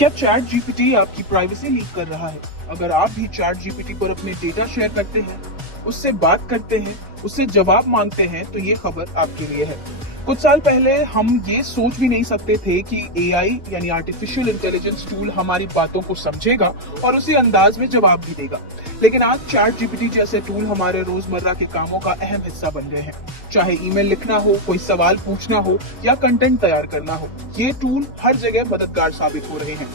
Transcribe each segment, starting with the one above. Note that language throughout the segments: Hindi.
क्या चैट जीपीटी आपकी प्राइवेसी लीक कर रहा है? अगर आप भी चैट जीपीटी पर अपने डेटा शेयर करते हैं, उससे बात करते हैं, उससे जवाब मांगते हैं, तो ये खबर आपके लिए है। कुछ साल पहले हम ये सोच भी नहीं सकते थे कि एआई यानी आर्टिफिशियल इंटेलिजेंस टूल हमारी बातों को समझेगा और उसी अंदाज में जवाब भी देगा। लेकिन आज चैट जीपीटी जैसे टूल हमारे रोजमर्रा के कामों का अहम हिस्सा बन गए हैं। चाहे ईमेल लिखना हो, कोई सवाल पूछना हो या कंटेंट तैयार करना हो, ये टूल हर जगह मददगार साबित हो रहे हैं।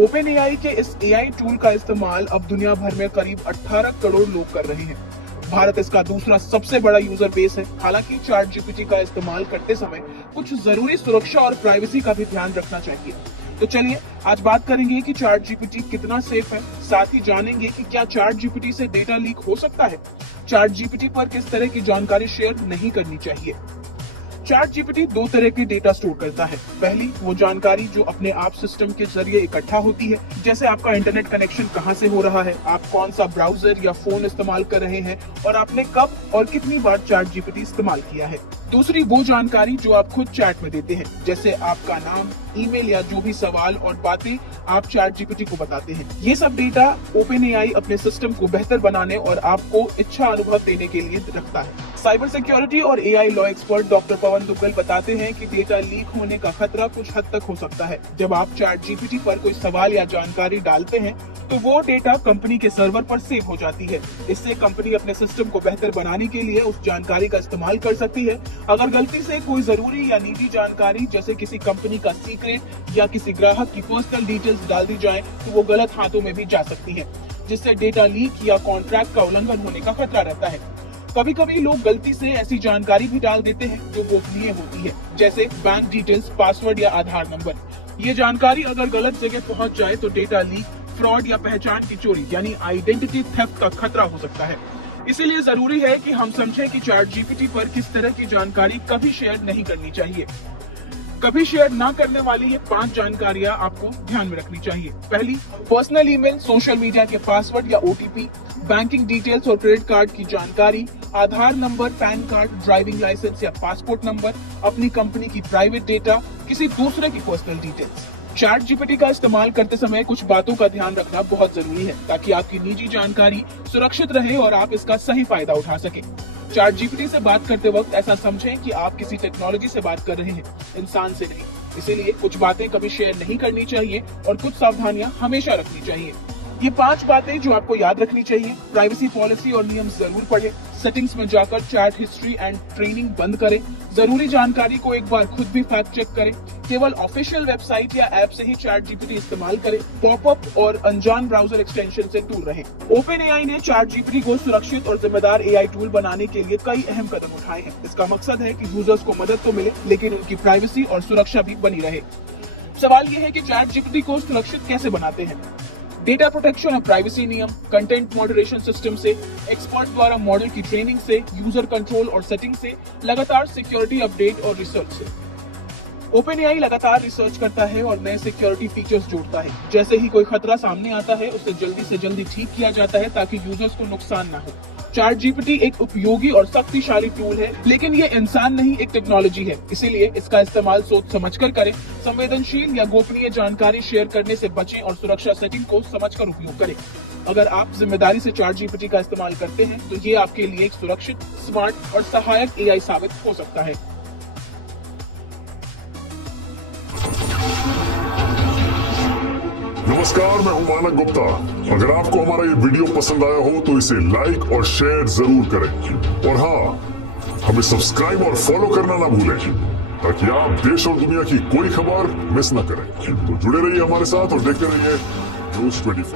ओपन एआई के इस एआई टूल का इस्तेमाल अब दुनिया भर में करीब 18 करोड़ लोग कर रहे हैं। भारत इसका दूसरा सबसे बड़ा यूजर बेस है। हालांकि चैट जीपीटी का इस्तेमाल करते समय कुछ जरूरी सुरक्षा और प्राइवेसी का भी ध्यान रखना चाहिए। तो चलिए आज बात करेंगे कि चैट जीपीटी कितना सेफ है, साथ ही जानेंगे कि क्या चैट जीपीटी से डेटा लीक हो सकता है, चैट जीपीटी पर किस तरह की जानकारी शेयर नहीं करनी चाहिए। चैट जीपीटी दो तरह के डेटा स्टोर करता है। पहली वो जानकारी जो अपने आप सिस्टम के जरिए इकट्ठा होती है, जैसे आपका इंटरनेट कनेक्शन कहां से हो रहा है, आप कौन सा ब्राउजर या फोन इस्तेमाल कर रहे हैं और आपने कब और कितनी बार चैट जीपीटी इस्तेमाल किया है। दूसरी वो जानकारी जो आप खुद चैट में देते हैं, जैसे आपका नाम, ईमेल या जो भी सवाल और बातें आप चैट जीपीटी को बताते हैं। ये सब डेटा ओपन एआई अपने सिस्टम को बेहतर बनाने और आपको इच्छा अनुभव देने के लिए रखता है। साइबर सिक्योरिटी और एआई लॉ एक्सपर्ट डॉक्टर पवन दुग्गल बताते हैं कि डेटा लीक होने का खतरा कुछ हद तक हो सकता है। जब आप चैट जीपीटी पर कोई सवाल या जानकारी डालते हैं तो वो डेटा कंपनी के सर्वर पर सेव हो जाती है। इससे कंपनी अपने सिस्टम को बेहतर बनाने के लिए उस जानकारी का इस्तेमाल कर सकती है। अगर गलती से कोई जरूरी या निजी जानकारी जैसे किसी कंपनी का सीक्रेट या किसी ग्राहक की पर्सनल डिटेल्स डाल दी जाए तो वो गलत हाथों में भी जा सकती है, जिससे डेटा लीक या कॉन्ट्रैक्ट का उल्लंघन होने का खतरा रहता है। कभी कभी लोग गलती से ऐसी जानकारी भी डाल देते हैं जो गोपनीय होती है, जैसे बैंक डिटेल्स, पासवर्ड या आधार नंबर। ये जानकारी अगर गलत जगह पहुंच जाए तो डेटा लीक, फ्रॉड या पहचान की चोरी यानी आइडेंटिटी थेफ्ट का खतरा हो सकता है। इसीलिए जरूरी है कि हम समझें कि चैट जीपीटी पर किस तरह की जानकारी कभी शेयर नहीं करनी चाहिए। कभी शेयर ना करने वाली ये 5 जानकारियां आपको ध्यान में रखनी चाहिए। पहली, पर्सनल ईमेल, सोशल मीडिया के पासवर्ड या ओटीपी, बैंकिंग डिटेल्स और क्रेडिट कार्ड की जानकारी, Aadhaar number, pan card, driving licence या पासपोर्ट नंबर, अपनी कंपनी की प्राइवेट डेटा, किसी दूसरे की पर्सनल डिटेल्स। चैट जीपीटी का इस्तेमाल करते समय कुछ बातों का ध्यान रखना बहुत जरूरी है ताकि आपकी निजी जानकारी सुरक्षित रहे और आप इसका सही फायदा उठा सकें। चैट जीपीटी से बात करते वक्त ऐसा समझें कि आप किसी टेक्नोलॉजी से बात कर रहे हैं, इंसान से नहीं। इसीलिए कुछ बातें कभी शेयर नहीं करनी चाहिए और कुछ सावधानियां हमेशा रखनी चाहिए। ये 5 बातें जो आपको याद रखनी चाहिए। प्राइवेसी पॉलिसी और नियम जरूर पढ़ें। सेटिंग्स में जाकर चैट हिस्ट्री एंड ट्रेनिंग बंद करें। जरूरी जानकारी को एक बार खुद भी फैक्ट चेक करें। केवल ऑफिशियल वेबसाइट या ऐप से ही चैट जीपीटी इस्तेमाल करें। पॉपअप और अनजान ब्राउजर एक्सटेंशन से दूर रहें। ओपन एआई ने चैट जीपीटी को सुरक्षित और जिम्मेदार एआई टूल बनाने के लिए कई अहम कदम उठाए हैं। इसका मकसद है कि यूजर्स को मदद तो मिले, लेकिन उनकी प्राइवेसी और सुरक्षा भी बनी रहे। सवाल ये है कि चैट जीपीटी को सुरक्षित कैसे बनाते हैं। डेटा प्रोटेक्शन और प्राइवेसी नियम, कंटेंट मॉडरेशन सिस्टम से, एक्सपर्ट द्वारा मॉडल की ट्रेनिंग से, यूजर कंट्रोल और सेटिंग से, लगातार सिक्योरिटी अपडेट और रिसर्च से। ओपन एआई लगातार रिसर्च करता है और नए सिक्योरिटी फीचर्स जोड़ता है। जैसे ही कोई खतरा सामने आता है उसे जल्दी से जल्दी ठीक किया जाता है ताकि यूजर्स को नुकसान ना हो। चैट जीपीटी एक उपयोगी और शक्तिशाली टूल है, लेकिन ये इंसान नहीं, एक टेक्नोलॉजी है। इसीलिए इसका इस्तेमाल सोच समझकर करें। संवेदनशील या गोपनीय जानकारी शेयर करने से बचें और सुरक्षा सेटिंग को समझकर उपयोग करें। अगर आप जिम्मेदारी से चैट जीपीटी का इस्तेमाल करते हैं तो ये आपके लिए एक सुरक्षित, स्मार्ट और सहायक एआई साबित हो सकता है। नमस्कार, मैं हूं मानक गुप्ता। अगर आपको हमारा ये वीडियो पसंद आया हो तो इसे लाइक और शेयर जरूर करें और हाँ, हमें सब्सक्राइब और फॉलो करना ना भूलें ताकि आप देश और दुनिया की कोई खबर मिस ना करें। तो जुड़े रहिए हमारे साथ और देखते रहिए न्यूज़ 24।